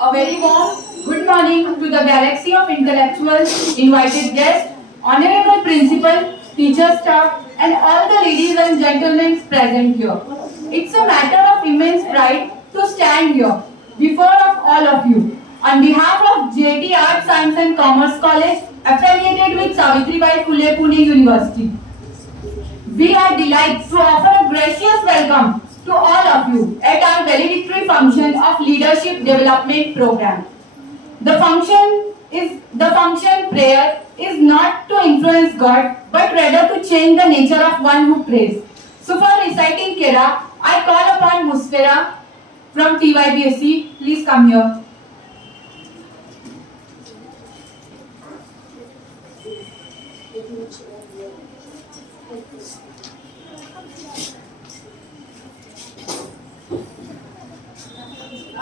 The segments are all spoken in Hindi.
A very warm good morning to the galaxy of intellectuals, invited guests, honorable principal, teacher staff, and all the ladies and gentlemen present here. It's a matter of immense pride to stand here before of all of you. On behalf of JT Arts, Science and Commerce College, affiliated with Savitribai Phule Pune University, we are delighted to offer a gracious welcome to all of you at our valedictory function of Leadership Development Program. The function prayer is not to influence God, but rather to change the nature of one who prays. So for reciting Kira, I call upon Musfira from TYBSC. Please come here.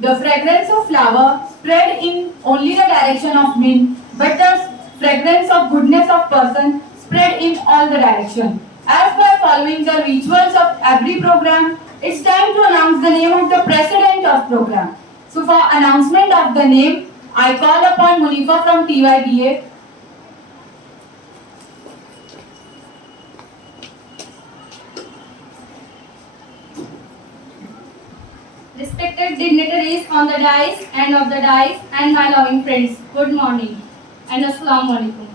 The fragrance of flower spread in only the direction of wind, but the fragrance of goodness of person spread in all the direction. As by following the rituals of every program, it's time to announce the name of the president of program. So for announcement of the name, I call upon Munifa from TYBA. Respected dignitaries on the dais and of the dais and my loving friends, good morning and Assalamu alaikum.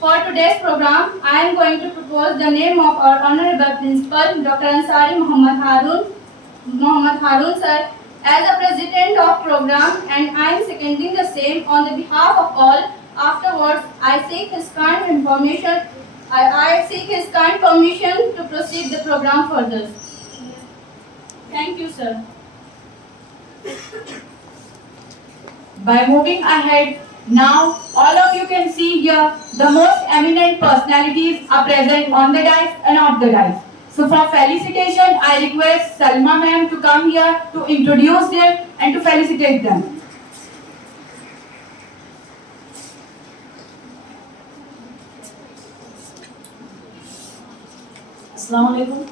For today's program, I am going to propose the name of our Honorable Principal, Dr. Ansari Muhammad Harun sir, as the President of program, and I am seconding the same on the behalf of all. Afterwards, I seek his kind information. I seek his kind permission to proceed the program further. Thank you, sir. By moving ahead, now all of you can see here the most eminent personalities are present on the dais and off the dais. So for felicitation, I request Salma ma'am to come here to introduce them and to felicitate them. Assalamu alaikum.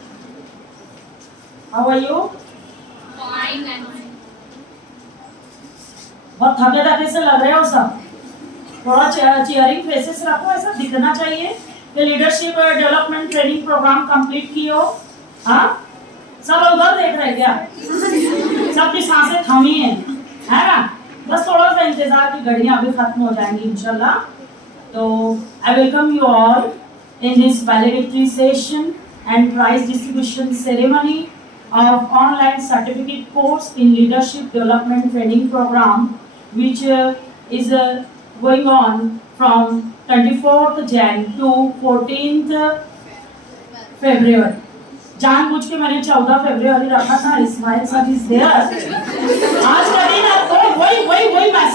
How are you? Fine and बहुत थके थके से लग रहे हो सब. थोड़ा चेयरिंग फेसेस रखो, ऐसा दिखना चाहिए कि लीडरशिप और डेवलपमेंट ट्रेनिंग प्रोग्राम कंप्लीट किए हो. हाँ, सब उधर देख रहे क्या? सबकी सांसें थमी है ना? बस थोड़ा सा इंतजार की घड़ियां अभी खत्म हो जाएंगी इंशाल्लाह. तो I welcome you all in this valedictory session and prize distribution ceremony of online certificate course in leadership development training program, which is going on from 24th Jan to 14th February. जानबूझ के मैंने 14 फरवरी रखा था. Ismail sir is there. आज का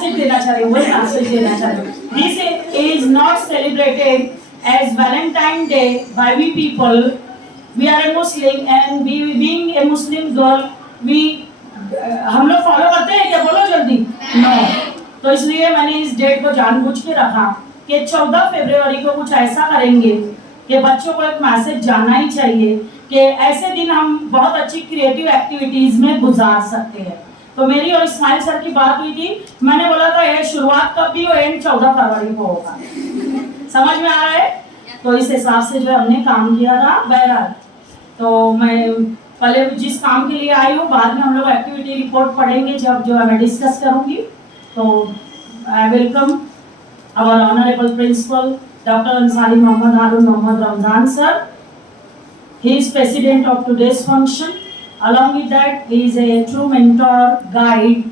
मैसेज देना चाह रही हूँ, वही मैसेज देना चाह रही हूँ. This is not celebrated as Valentine Day by we people. We are a Muslim and being a Muslim girl, we हम लोग फॉलो करते हैं क्या? बोलो जल्दी. No. तो इसलिए मैंने इस डेट को जानबूझ के रखा कि 14 फरवरी को कुछ ऐसा करेंगे कि बच्चों को एक मैसेज जाना ही चाहिए कि ऐसे दिन हम बहुत अच्छी क्रिएटिव एक्टिविटीज में गुजार सकते हैं. तो मेरी और इस्माइल सर की बात हुई थी, मैंने बोला था ये शुरुआत कब भी हो, एंड 14 फरवरी को होगा. समझ में आ रहा है? तो इस हिसाब से जो हमने काम किया था. बहरहाल तो मैं पहले जिस काम के लिए आई हूँ, बाद में हम लोग एक्टिविटी रिपोर्ट पढ़ेंगे जब जो है मैं डिस्कस करूँगी. तो I welcome our honourable principal doctor Ansari Mohammad Haroon Mohammad Ramzan sir. He is president of today's function. Along with that, he is a true mentor, guide.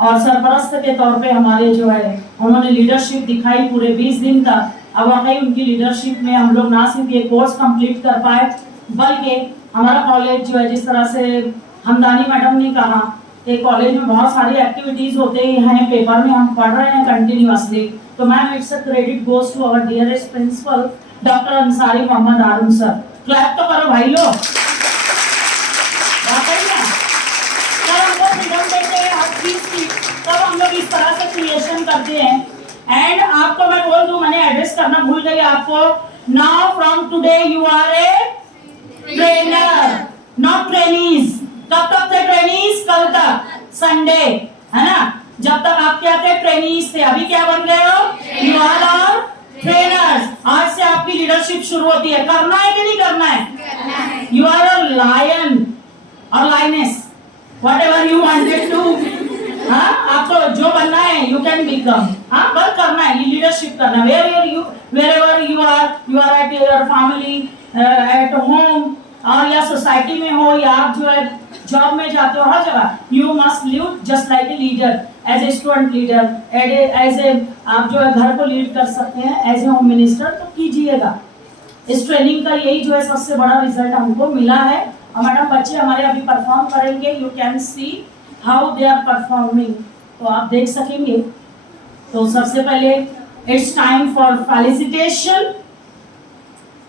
और सरपरस्त के तौर पे हमारे जो है उन्होंने लीडरशिप दिखाई पूरे 20 दिन तक. अब वाकई उनकी लीडरशिप में हम लोग ना सिर्फ ये कोर्स कंप्लीट कर पाए, बल्कि हमारा कॉलेज जो है जिस तरह से हमदानी मैडम ने कहा कि कॉलेज में बहुत सारी एक्टिविटीज होते हैं, पेपर में हम पढ़ रहे हैं कंटिन्यूअसली. तो ma'am it's a credit goes to our dearest principal doctor Ansari Mohammad Haroon sir. Clap तो करो भाई लोग. जब हमको फ्रीडम देते हैं हर चीज की, तब हम लोग इस तरह से क्रिएशन करते हैं. एंड आपको मैं बोल दूं, मैंने एड्रेस करना भूल गई आपको. Now from today you are a trainer, not trainees. कब तक थे ट्रेनीज? कल तक, संडे, है ना? जब तक आप क्या थे? ट्रेनीज थे. अभी क्या बन गए हो? You are our trainers. आज से आपकी लीडरशिप शुरू होती है. करना है कि नहीं करना है? यू आर अ लायन और lioness, whatever you wanted to. हाँ, आपको जो बनना है यू कैन बिकम. हाँ, बस करना है, ये लीडरशिप करना. Wherever you are at your family, at home, और या सोसाइटी में हो, या आप जो है जॉब में जाते हो, हर जगह you must live just like a leader. As a student leader, as a आप जो है घर को लीड कर सकते हैं. एज ए होम मिनिस्टर तो कीजिएगा. इस ट्रेनिंग का यही जो है सबसे बड़ा रिजल्ट हमको मिला है. और मैडम बच्चे हमारे अभी परफॉर्म करेंगे. You can see how they are performing, तो आप देख सकेंगे. तो सबसे पहले इट्स टाइम फॉर फेलिसिटेशन.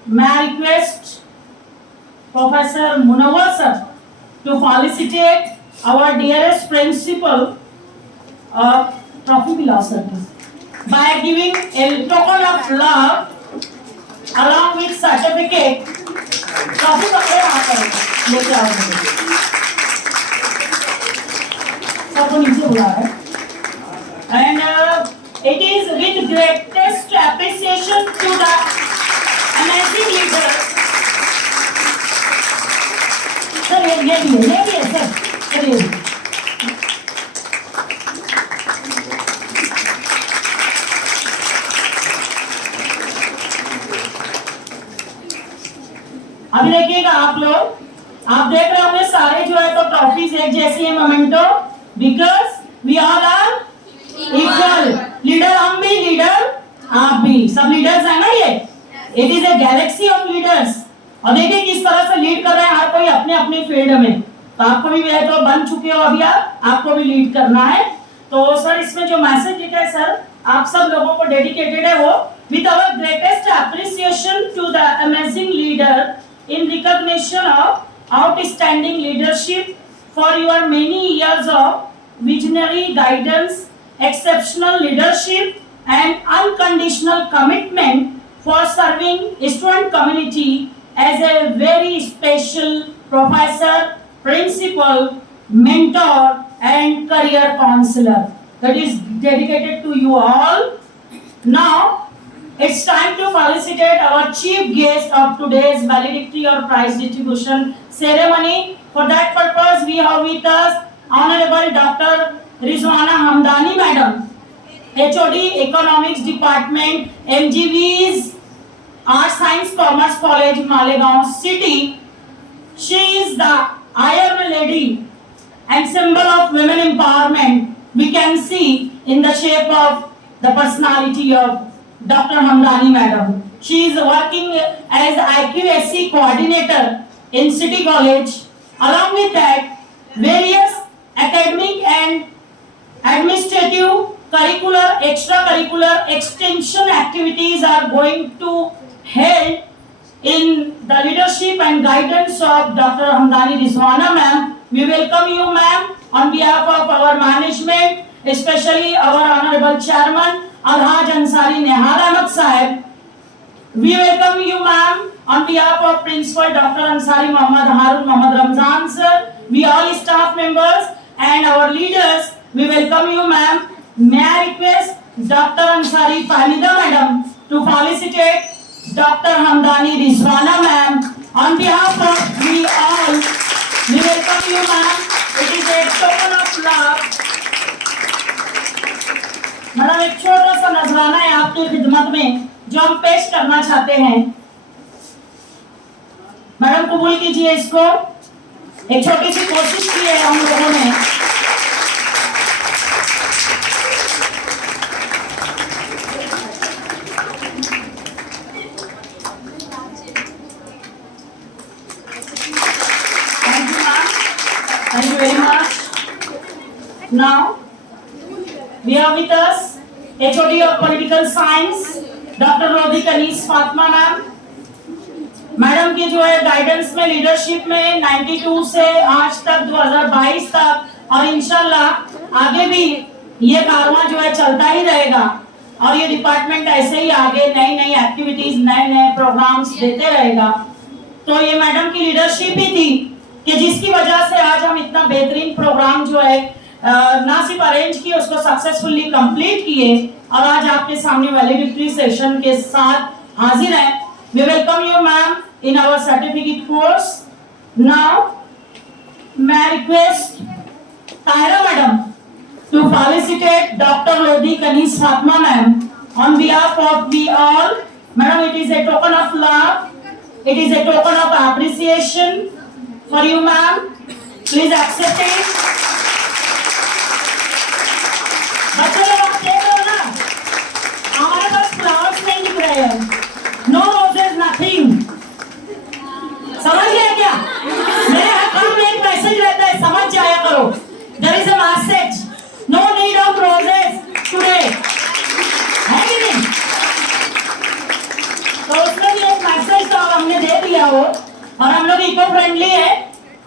मैं request professor Munawwar sir to felicitate our dearest principal, trophy मिला sir by giving a token of love along with certificate. trophy पकड़े वहाँ पर लेके आओ. सबको नीचे बुला है. And it is with greatest appreciation to the amazing leader. Sir ये भी है सर. चलिए अभी देखिएगा आप लोग, आप देख रहे होंगे सारे जो है तो ट्रॉफीज एक जैसी है. Memento, because we all are equal. Leader हम भी, लीडर आप भी, सब लीडर्स हैं ना. ये it is a Galaxy of leaders. और देखिए किस तरह से लीड कर रहे हैं हर कोई अपने अपने फील्ड में. तो आपको भी तो बन चुके हो अभी, आपको भी लीड करना है. तो सर इसमें जो मैसेज लिखा है सर आप सब लोगों को डेडिकेटेड है वो. With our greatest appreciation to the amazing leader in recognition of outstanding leadership for your many years of visionary guidance, exceptional leadership and unconditional commitment for serving student community as a very special professor, principal, mentor and career counselor. That is dedicated to you all. Now it's time to felicitate our chief guest of today's valedictory or prize distribution ceremony. For that purpose we have with us Honorable Dr. Rizwana Hamdani Madam, HOD Economics Department, MGV's Art Science Commerce College, Malegaon City. She is the Iron Lady and symbol of women empowerment. We can see in the shape of the personality of Dr. Hamdani Madam. She is working as IQSC coordinator in City College. Along with that, various academic and administrative curricular, extracurricular, extension activities are going to held in the leadership and guidance of Dr. Hamdani Rizwana ma'am. We welcome you ma'am on behalf of our management, especially our honorable chairman Alhaj Ansari Nehal Ahmed sahib. We welcome you ma'am on behalf of Principal Dr. Ansari Muhammad Harun Muhammad Ramzan sir. We all staff members and our leaders, we welcome you ma'am. May I request Dr. Ansari Fahmida madam to felicitate Dr. Hamdani Rizwana ma'am on behalf of we all. We welcome you ma'am. It is a token of love. Madam एक छोटा सा नजराना है आपकी खिदमत में जो हम पेश करना चाहते हैं। मैडम कबूल कीजिए इसको। एक छोटी सी कोशिश की है हम लोगों ने। Thank you ma'am. Thank you very much. Now we have with us HOD of Political Science, Dr. Lodi Kanis Fatma ma'am. Madam की जो है गाइडेंस में लीडरशिप में 92 से आज तक 2022 तक और इंशाल्लाह आगे भी ये कारवां जो है चलता ही रहेगा और ये डिपार्टमेंट ऐसे ही आगे नई नई एक्टिविटीज नए नए प्रोग्राम्स देते रहेगा। तो ये मैडम की लीडरशिप ही थी कि जिसकी वजह से आज हम इतना बेहतरीन प्रोग्राम जो है ना सिर्फ अरेंज किए उसको सक्सेसफुली कंप्लीट किए और आज आपके सामने वैलिडिटी सेशन के साथ हाजिर हैं। We welcome you ma'am in our certificate course. Now may I request Tyra madam to felicitate Dr. Lodi Kanis Fatma ma'am on behalf of we all. Madam, it is a token of love. It is a token of appreciation for you ma'am. Please accept it. बच्चे लोग आप देख रहे हो ना, हमारे पास फ्लावर्स नहीं दिख रहे हैं, नो रोजेस नथिंग, समझ गए क्या? मेरे काम में एक मैसेज रहता है, समझ जाया करो। There is a message, no need of roses today, है कि नहीं? तो उसमें भी एक मैसेज तो हमने दे दिया हो और हम लोग इको फ्रेंडली है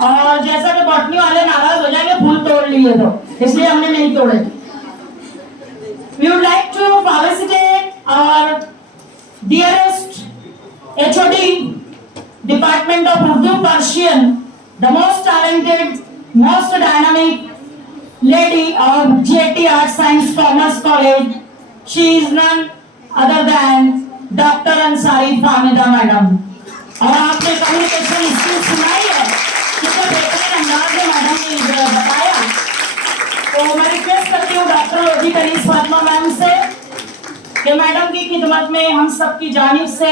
और जैसा कि बॉटनी वाले नाराज हो जाएंगे फूल तोड़ लिए तो इसलिए हमने नहीं तोड़े। We would like to felicitate our dearest HOD, Department of Urdu Persian, the most talented, most dynamic lady of JT Arts Science Commerce College. She is none other than Dr. Ansari Fahmida Madam. और आपने कम्युनिकेशन स्किल सुनाई है, कितना बेहतरीन अंदाज में मैडम ने बताया। तो मैं रिक्वेस्ट करती हूँ डॉक्टर लोधी कनीस फातिमा मैम से कि मैडम की खिदमत में हम सबकी जानिब से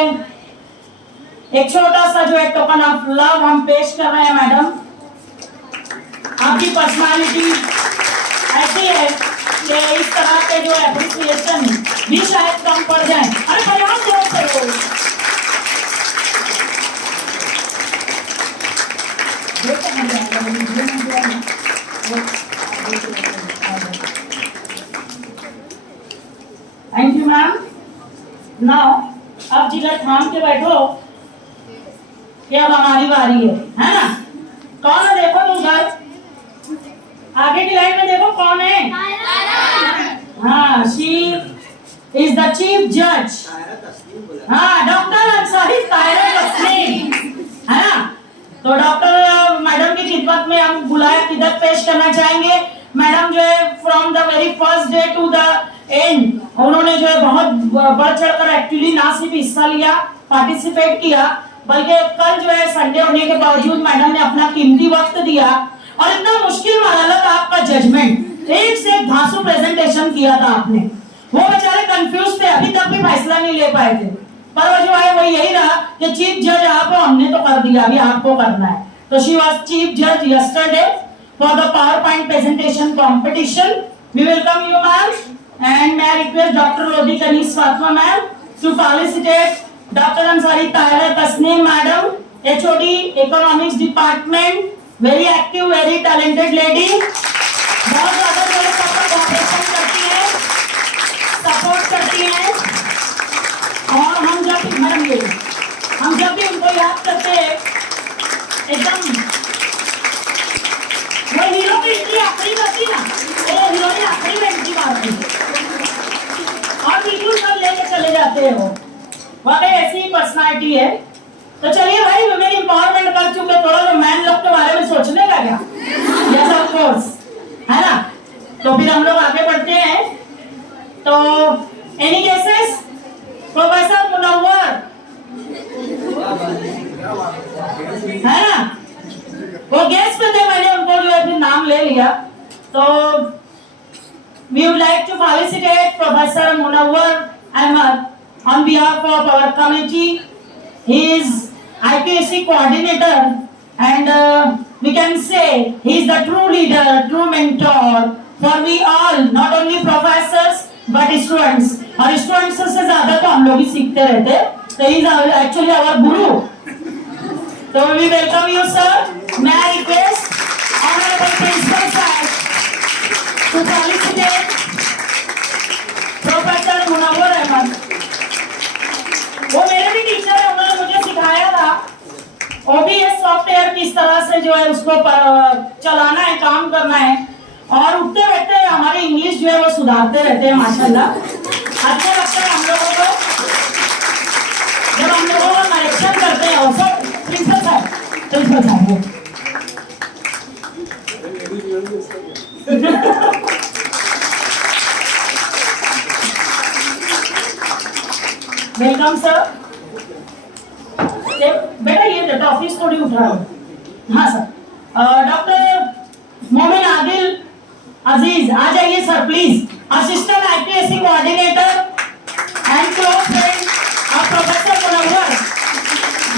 एक छोटा सा जो है टोकन ऑफ लव हम पेश कर रहे हैं। मैडम, आपकी पर्सनालिटी ऐसी है कि इस तरह के जो एप्रिसिएशन भी शायद कम पड़ जाए। अरे परिवार जोर करो। Thank you ma'am. नाउ अब जिगर थाम के बैठो कि अब हमारी बारी है ना? कौन है देखो तुम घर आगे की लाइन में देखो कौन है? हाँ, शी इज द चीफ जज। हाँ, डॉक्टर अंसारी तायरा तस्लीम, है ना? तो डॉक्टर मैडम की खिदमत में हम बुलाया किधर पेश करना चाहेंगे। मैडम जो है from the very first day to the end उन्होंने जो है बहुत बढ़ चढ़कर एक्चुअली ना सिर्फ हिस्सा लिया, पार्टिसिपेट किया, बल्कि कल जो है संडे होने के बावजूद मैडम ने अपना कीमती वक्त दिया और इतना मुश्किल मामला था आपका जजमेंट, एक से एक धांसू प्रेजेंटेशन किया था आपने। वो बेचारे कंफ्यूज थे, अभी तक भी फैसला नहीं ले पाए थे, पर वो जो है वो यही रहा कि चीफ जज आप हो, हमने तो कर दिया, अभी आपको करना है। तो शी वाज चीफ जज yesterday for the power point presentation competition. We welcome you ma'am and may I request Dr. Lodi Kanis Fatma ma'am to felicitate Dr. Ansari Taira Tasneem madam, HOD Economics Department, very active, very talented lady, बहुत ज्यादा जो है सबका कोऑपरेशन करती है रहे हो, वाकई ऐसी ही पर्सनालिटी है। तो चलिए भाई, वुमेन एम्पावरमेंट कर चुके, थोड़ा जो मैन लोग के बारे में सोचने का क्या, यस ऑफ कोर्स, है ना। तो फिर हम लोग आगे बढ़ते हैं। तो एनी केसेस, प्रोफेसर मुनव्वर, है ना, वो गेस्ट पे थे, मैंने उनको जो है फिर नाम ले लिया। तो we would like to felicitate Professor Munawwar Ahmad on behalf of our committee. He is IPSC coordinator, and we can say he is the true leader, true mentor for we all, not only professors but students. और students से ज़्यादा तो हम लोग ही सीखते रहते, तो he is actually our guru. So we welcome you, sir. May I request Honorable Principal Sir to felicitate professor Munawwar Ahmad. वो मेरे भी टीचर है, उन्होंने मुझे सिखाया था OBS सॉफ्टवेयर किस तरह से जो है उसको चलाना है, काम करना है, और उठते बैठते हमारी इंग्लिश जो है वो सुधारते रहते हैं माशाल्लाह। अच्छा लगता है हम लोगों को जब हम लोगों को करेक्शन करते हैं। और प्रिंसिपल साहब वेलकम सर। बेटा ये टॉफिस थोड़ी उठा लो। हाँ सर। डॉक्टर मोमिन आदिल अजीज आ जाइए sir please, assistant IPSC coordinator and close friend of professor Munawwar.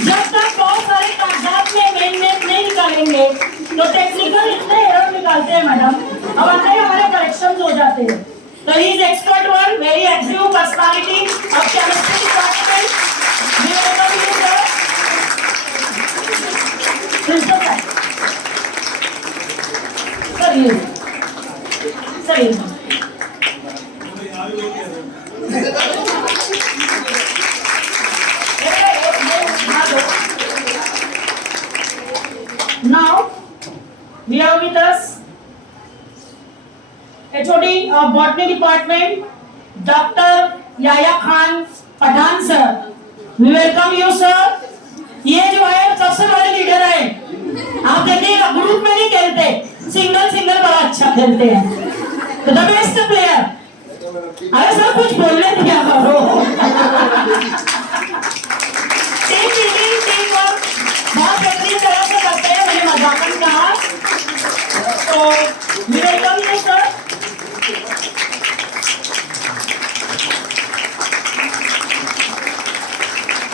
जब तक बहुत सारे कागजात में मेन नहीं निकालेंगे तो टेक्निकल इतने एरर निकालते हैं मैडम, अब आते हमारे करेक्शंस हो जाते हैं। So he is expert one, very active personality of chemistry department. We welcome you, sir. Principal sir. Sir, yes. Sir, yes. Now we are with us HOD of Botany Department, Dr. Yahya Khan Pathan sir. We welcome you sir. ये जो है सबसे बड़े लीडर है, आप देखिएगा ग्रुप में नहीं खेलते, सिंगल बड़ा अच्छा खेलते हैं, तो द बेस्ट प्लेयर। अरे सर कुछ बोलने दिया करो। टीम लीडिंग, टीम वर्क बहुत बेहतरीन तरह से करते हैं, मैंने मजाकन कहा। तो we welcome you sir.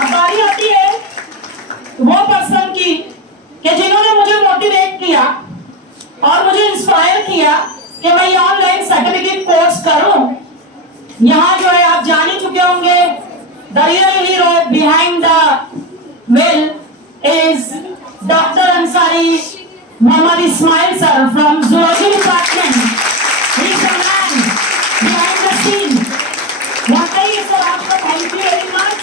अब बारी आती है वो पर्सन की कि जिन्होंने मुझे मोटिवेट किया और मुझे इंस्पायर किया कि मैं ये ऑनलाइन सर्टिफिकेट कोर्स करूं। यहाँ जो है आप जान ही चुके होंगे, the real hero behind the wheel is doctor Ansari Mohammad Ismail sir from zoology department. He is the man behind the scene. वाकई सर आपका thank you very much.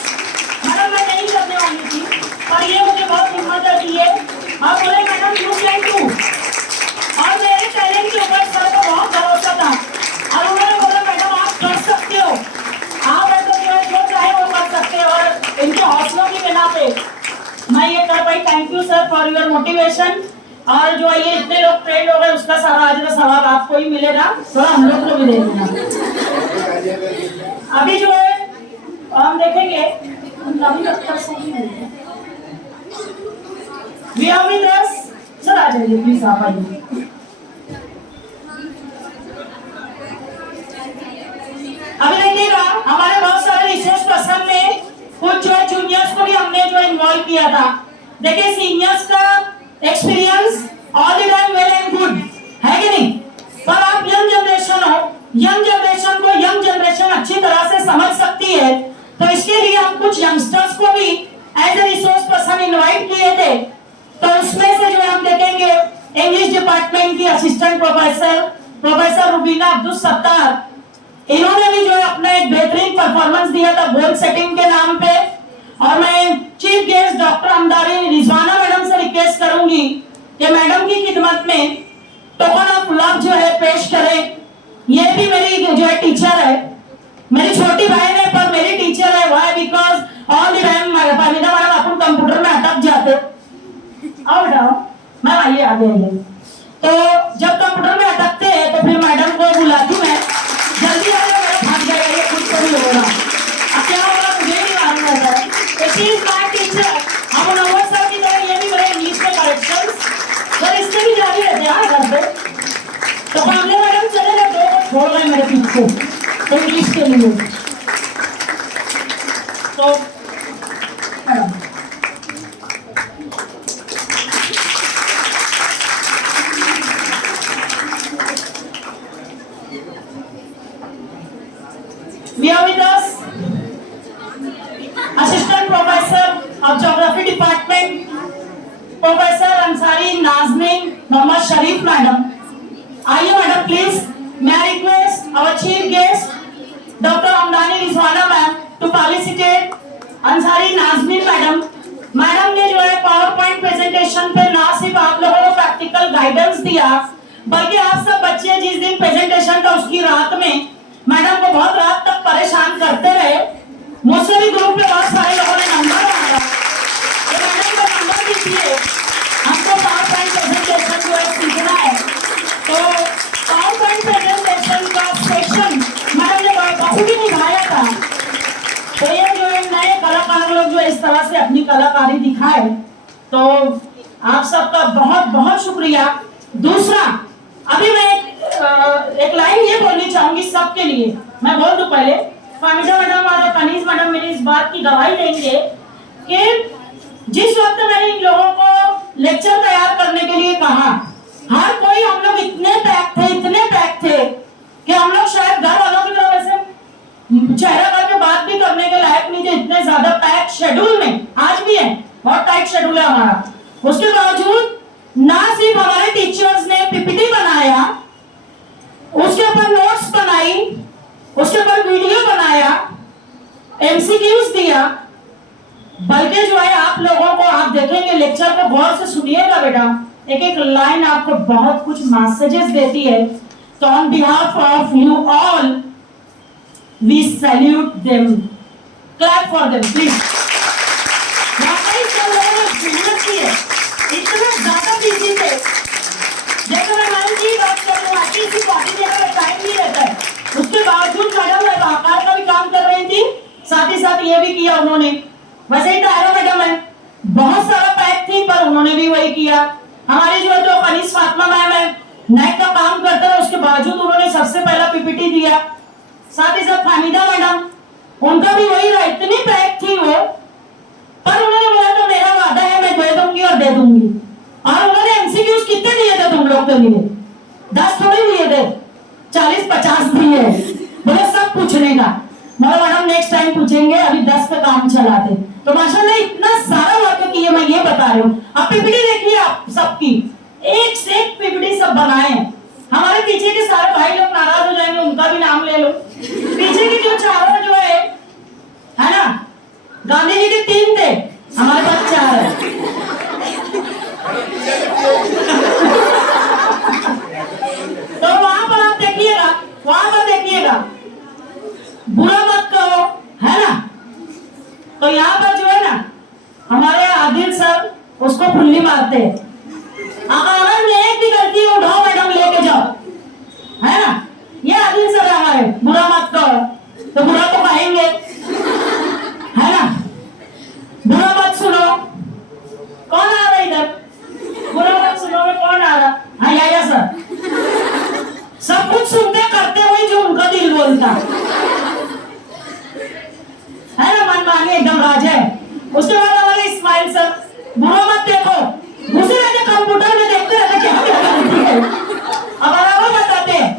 Madam मैं नहीं करने वाली थी, पर ये मुझे बहुत हिम्मत दी है। आप बोले मैडम यू कैन डू, और मेरे टैलेंट के ऊपर सर को बहुत भरोसा था, और उन्होंने बोला मैडम आप कर सकते हो, आप ऐसा जो चाहे वो कर सकते हो। और इनके हौसलों की बिना पे मैं ये कर पाई। Thank you sir for your motivation. और जो ये इतने लोग ट्रेन हो गए उसका सारा आज का सवाब आपको ही मिलेगा, थोड़ा हम लोग को भी दे देना। अभी जो है हम देखेंगे अभी तक का सही है। We are with us. Sir आ जाइए प्लीज, आप आइए। अभी देखिएगा हमारे बहुत सारे रिसोर्स पर्सन ने कुछ जो जूनियर्स को भी हमने जो इन्वॉल्व किया था। देखिए सीनियर्स का experience all the time well and good है कि नहीं, पर आप यंग जनरेशन हो, यंग जनरेशन को यंग जनरेशन अच्छी तरह से समझ सकती है, तो इसके लिए हम कुछ यंगस्टर्स को भी as a resource person invite किए थे। तो उसमें से जो हम देखेंगे इंग्लिश डिपार्टमेंट की असिस्टेंट प्रोफेसर रुबीना अब्दुल सत्तार, इन्होंने भी जो है अपना एक बेहतरीन परफॉर्मेंस दिया था गोल सेटिंग के नाम पे। और मैं chief guest doctor Andari Rizwana madam से रिक्वेस्ट करूंगी कि मैडम की खिदमत में टोकन ऑफ लव जो है पेश करें। ये भी मेरी जो है टीचर है, मेरी छोटी बहन है पर मेरी टीचर है, वह जाते? आओ बेटा आओ, मैम आइए आगे आइए। तो जब कंप्यूटर में अटकते हैं तो फिर मैडम को बुलाती मैं, जल्दी आ जाओ मेरा भाग जाएगा, ये कुछ तो नहीं होगा। अब क्या होगा मुझे नहीं मालूम रहता है। She is my teacher. हम 90 साल की तरह ये भी मेरे इंग्लिश में करेक्शंस सर इससे भी जारी रहते हैं घर पे। तो कामले मैडम चले गए, दो को छोड़ गए मेरे पीछे तो इंग्लिश के लिए। तो madam we are with us Assistant Professor of Geography Department, Professor Ansari Nazmin Mohammad Sharif Madam. आइए मैडम प्लीज। मैं request our chief guest Dr. Amdani Rizwana ma'am to felicitate Ansari Nazmeen madam. Madam ने जो है पावर पॉइंट प्रेजेंटेशन पे ना सिर्फ आप लोगों को प्रैक्टिकल गाइडेंस दिया, बल्कि आप सब बच्चे जिस दिन प्रेजेंटेशन था उसकी रात में मैडम को बहुत रात तक परेशान करते रहे। मुझसे भी ग्रुप में बहुत सारे लोगों ने नंबर मांगा, तो मैडम को नंबर दीजिए, हमको पावर पॉइंट प्रेजेंटेशन जो है सीखना है। तो पावर पॉइंट प्रेजेंटेशन का सेक्शन मैडम ने बखूबी निभाया था। तो ये जो है नए कलाकार लोग जो इस तरह से अपनी कलाकारी दिखाए, तो आप सबका बहुत बहुत शुक्रिया। दूसरा, अभी मैं एक लाइन ये बोलनी चाहूंगी सबके लिए, मैं बोल दूं पहले। फामिदा मैडम और कनीज मैडम मेरी इस बात की गवाही देंगे कि जिस वक्त मैंने इन लोगों को लेक्चर तैयार करने के लिए कहा, हर कोई हम लोग इतने पैक थे कि हम लोग शायद घर वालों की तरफ ऐसे चेहरा करके बात भी करने के लायक नहीं थे। इतने ज्यादा पैक शेड्यूल में आज भी है, बहुत टाइट शेड्यूल है हमारा। उसके बावजूद ना सिर्फ हमारे टीचर्स ने पीपीटी बनाया, उसके ऊपर नोट्स बनाई, उसके ऊपर वीडियो बनाया, एमसीक्यूज दिया, बल्कि जो है आप लोगों को, आप देखेंगे लेक्चर को गौर से सुनिएगा बेटा, एक एक लाइन आपको बहुत कुछ मैसेजेस देती है। तो on behalf of you all we salute them, clap for them please. इतना ज्यादा बिजी थे, जैसे मैं मैम की बात कर रही हूँ, इसी पार्टी देने का टाइम नहीं रहता है, उसके बावजूद मैडम आकार का भी काम कर रही थी, साथ ही साथ ये भी किया उन्होंने। वैसे ही तारा मैडम है, बहुत सारा पैक थी पर उन्होंने भी वही किया। हमारे जो है तो कनीज फातिमा मैम है, नाइट का काम करते हैं, उसके बावजूद उन्होंने सबसे पहला पीपीटी दिया। साथ ही साथ फामिदा मैडम, उनका भी वही रहा, इतनी पैक थी वो, पर उन्होंने बोला तो मेरा वादा है मैं दे दूंगी और दे दूंगी। और उन्होंने एमसीक्यूज कितने दिए थे तुम लोग के लिए? 10 थोड़ी दिए थे, 40-50 दिए, बोले सब पूछने का। मैडम नेक्स्ट टाइम पूछेंगे, अभी 10 पे काम चलाते। तो माशाल्लाह इतना सारा वर्क किए, मैं ये बता रही हूँ। अब पीपीटी देखिए आप सबकी, एक से एक पीपीटी सब बनाए हैं। हमारे पीछे के सारे भाई लोग नाराज हो जाएंगे, उनका भी नाम ले लो। पीछे के जो चारों जो है ना, गांधी जी के 3 थे, हमारे पास 4 है। तो वहां पर आप देखिएगा, बुरा मत कहो, है ना। तो यहाँ पर जो है ना, हमारे आदिल सर उसको फुल्ली मारते हैं। अगर एक भी गलती उठाओ मैडम लेके जाओ, है ना। ये आदिल सर हमारे, बुरा मत कहो, तो बुरा तो कहेंगे, है ना। बुरा मत सुनो, कौन आ रहा है इधर? बुरा मत सुनो में कौन आ रहा? हाँ या सर, सब कुछ सुनते करते हुए जो उनका दिल बोलता है ना, मनमानी एकदम राजा है। उसके बाद हमारे इस्माइल सर, बुरा मत देखो, घुसे रहते कंप्यूटर में, देखते रहते क्या करती है, अब बराबर बताते हैं।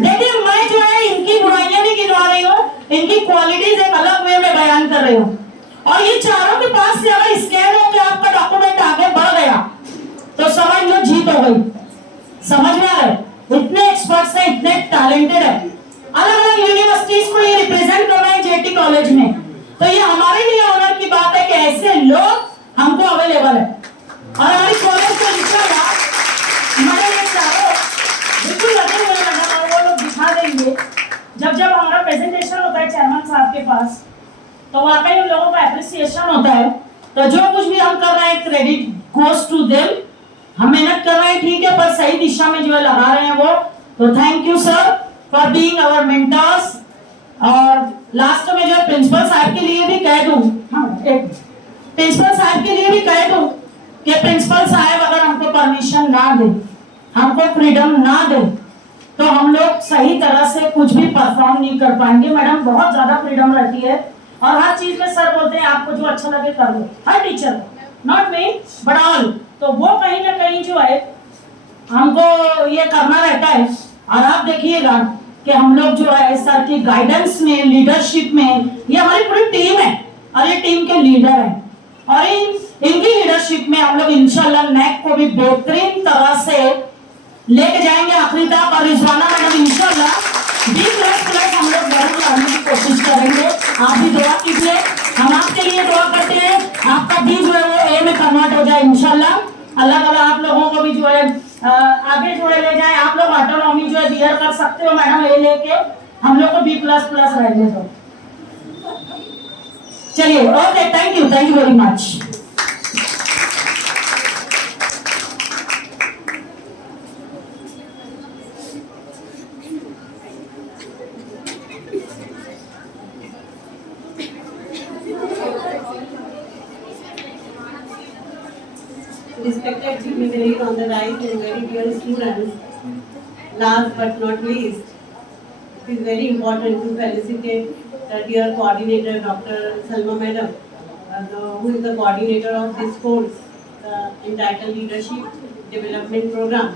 देखिए मैं जो है इनकी बुराइयां नहीं गिनवा रही हूँ, इनकी क्वालिटीज एक अलग वे में बयान कर रही हूँ। और ये चारों के पास से अगर स्कैन होकर आपका डॉक्यूमेंट आगे बढ़ गया तो समझ लो जीत हो गई। समझ में आ रहा है? इतने एक्सपर्ट्स हैं, इतने टैलेंटेड है। अलग अलग यूनिवर्सिटीज को ये रिप्रेजेंट कर रहे हैं जेटी कॉलेज में, तो ये हमारे लिए ऑनर की बात है कि ऐसे लोग हमको अवेलेबल है। और हमारी कॉलेज को लिखा बिल्कुल लगे हुए मैडम, और वो लोग दिखा देंगे जब हमारा प्रेजेंटेशन होता है चेयरमैन साहब के पास, तो वाकई उन लोगों का एप्रिसिएशन होता है। तो जो कुछ भी हम कर रहे हैं क्रेडिट गोज टू देम। हम मेहनत कर रहे हैं ठीक है, पर सही दिशा में जो है लगा रहे हैं वो। तो thank you sir for being our mentors. और लास्ट में जो है प्रिंसिपल साहब के लिए भी कह दूं, हाँ प्रिंसिपल साहब के लिए भी कह दूं कि प्रिंसिपल साहब अगर हमको परमिशन ना दे, हमको फ्रीडम ना दे, तो हम लोग सही तरह से कुछ भी परफॉर्म नहीं कर पाएंगे। मैडम बहुत ज्यादा फ्रीडम रहती है और हर चीज में सर बोलते हैं आपको जो अच्छा लगे कर लो, हर teacher, not me but all. तो वो कहीं ना कहीं जो है हमको ये करना रहता है। और आप देखिएगा कि हम लोग जो है सर की गाइडेंस में, लीडरशिप में, ये हमारी पूरी टीम है और ये टीम के लीडर हैं और इनकी लीडरशिप में हम लोग इंशाल्लाह नेक को भी बेहतरीन तरह से लेके जाएंगे आखिरी तक। और रिजवाना मैडम इंशाल्लाह B++ हम लोग जरूर लाने की कोशिश करेंगे। आप भी दुआ कीजिए, हम आपके लिए दुआ करते हैं आपका B जो है वो A में कन्वर्ट हो जाए इंशाल्लाह। अल्लाह ताला आप लोगों को भी जो है आगे जो है ले जाए। आप लोग ऑटोनॉमी जो है बियर कर सकते हो मैडम A लेके, हम लोग को B++ रहने दो। चलिए okay, thank you very much. Respected dignitaries on the right and very dear students, last but not least, it is very important to felicitate the dear coordinator, Dr. Salma Madam, who is the coordinator of this course, entitled Leadership Development Program.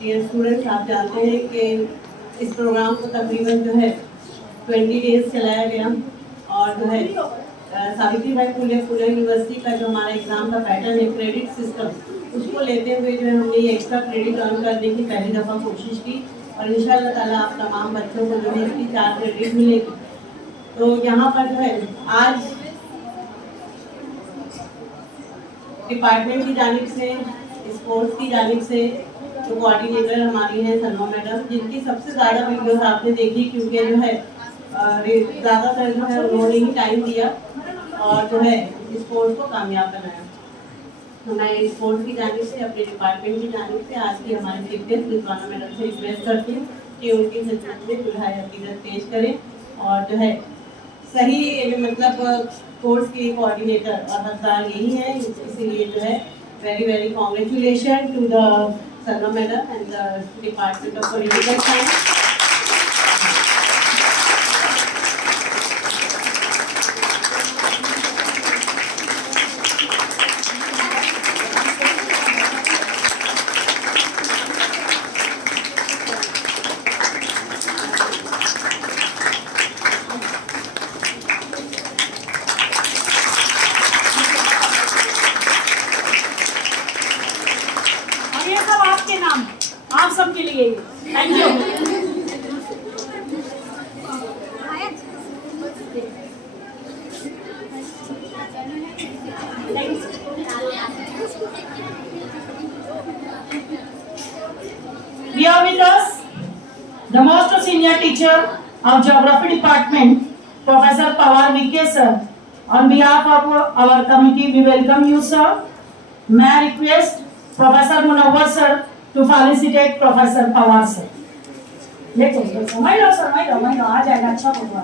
Dear students, आप जानते हैं कि इस प्रोग्राम को तकरीबन जो है 20 डेज चलाया गया और जो है सावित्रीबाई फुले यूनिवर्सिटी का जो हमारा एग्जाम का पैटर्न है क्रेडिट सिस्टम, उसको लेते हुए जो है हमने ये एक्स्ट्रा क्रेडिट अर्न करने की पहली दफ़ा कोशिश की और इंशाल्लाह ताला आप तमाम बच्चों को जो है इसकी 4 क्रेडिट मिलेगी। तो यहाँ पर जो है आज डिपार्टमेंट की जानिब से, स्पोर्ट्स की जानिब से जो कोऑर्डिनेटर हमारी हैं सलमा मैडम, जिनकी सबसे ज़्यादा वीडियोस आपने देखी क्योंकि जो है ज़्यादातर जो है उन्होंने ही टाइम दिया और जो है स्पोर्ट्स को कामयाब बनाया। तो मैं स्पोर्ट्स की जानिब से, अपने डिपार्टमेंट की जानिब से आज की हमारे चीफ गेस्ट रिजवाना मैडम से रिक्वेस्ट करती हूँ कि उनकी खिदमत में दुल्हाए हकीकत पेश करें और जो है सही मतलब कोर्स के कोऑर्डिनेटर और हकदार यही है, इसीलिए जो है very congratulation to the Salma madam and the department of political science. आप सबके लिए thank you. We are with us the most senior teacher of Geography Department, Professor Pawar VK sir. On behalf of our committee, we welcome you, sir. May I request Professor Munawwar sir to felicitate Professor Pawar sir. देखो समय लो आ जाएगा, अच्छा होगा।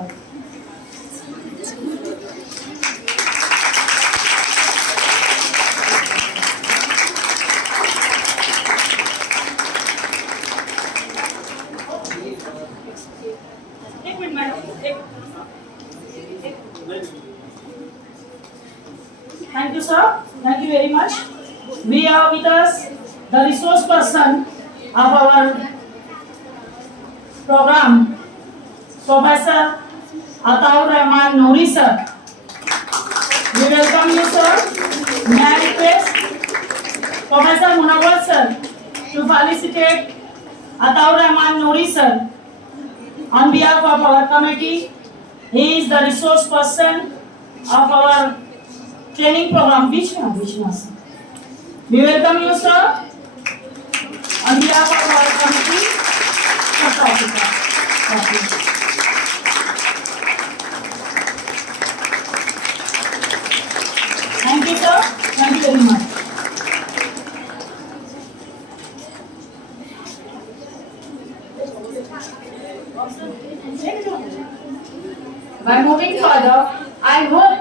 एक minute madam, Thank you, sir. Thank you very much. We are with us the resource person of our program, Professor Ataur Rahman Noori, sir. We welcome you, sir. May I request Professor Munawwar, sir, to felicitate Ataur Rahman Noori, sir. On behalf of our committee, he is the resource person of our training program. Vishnu, sir. We welcome you, sir. On behalf of our committee, first officer. By moving further, I hope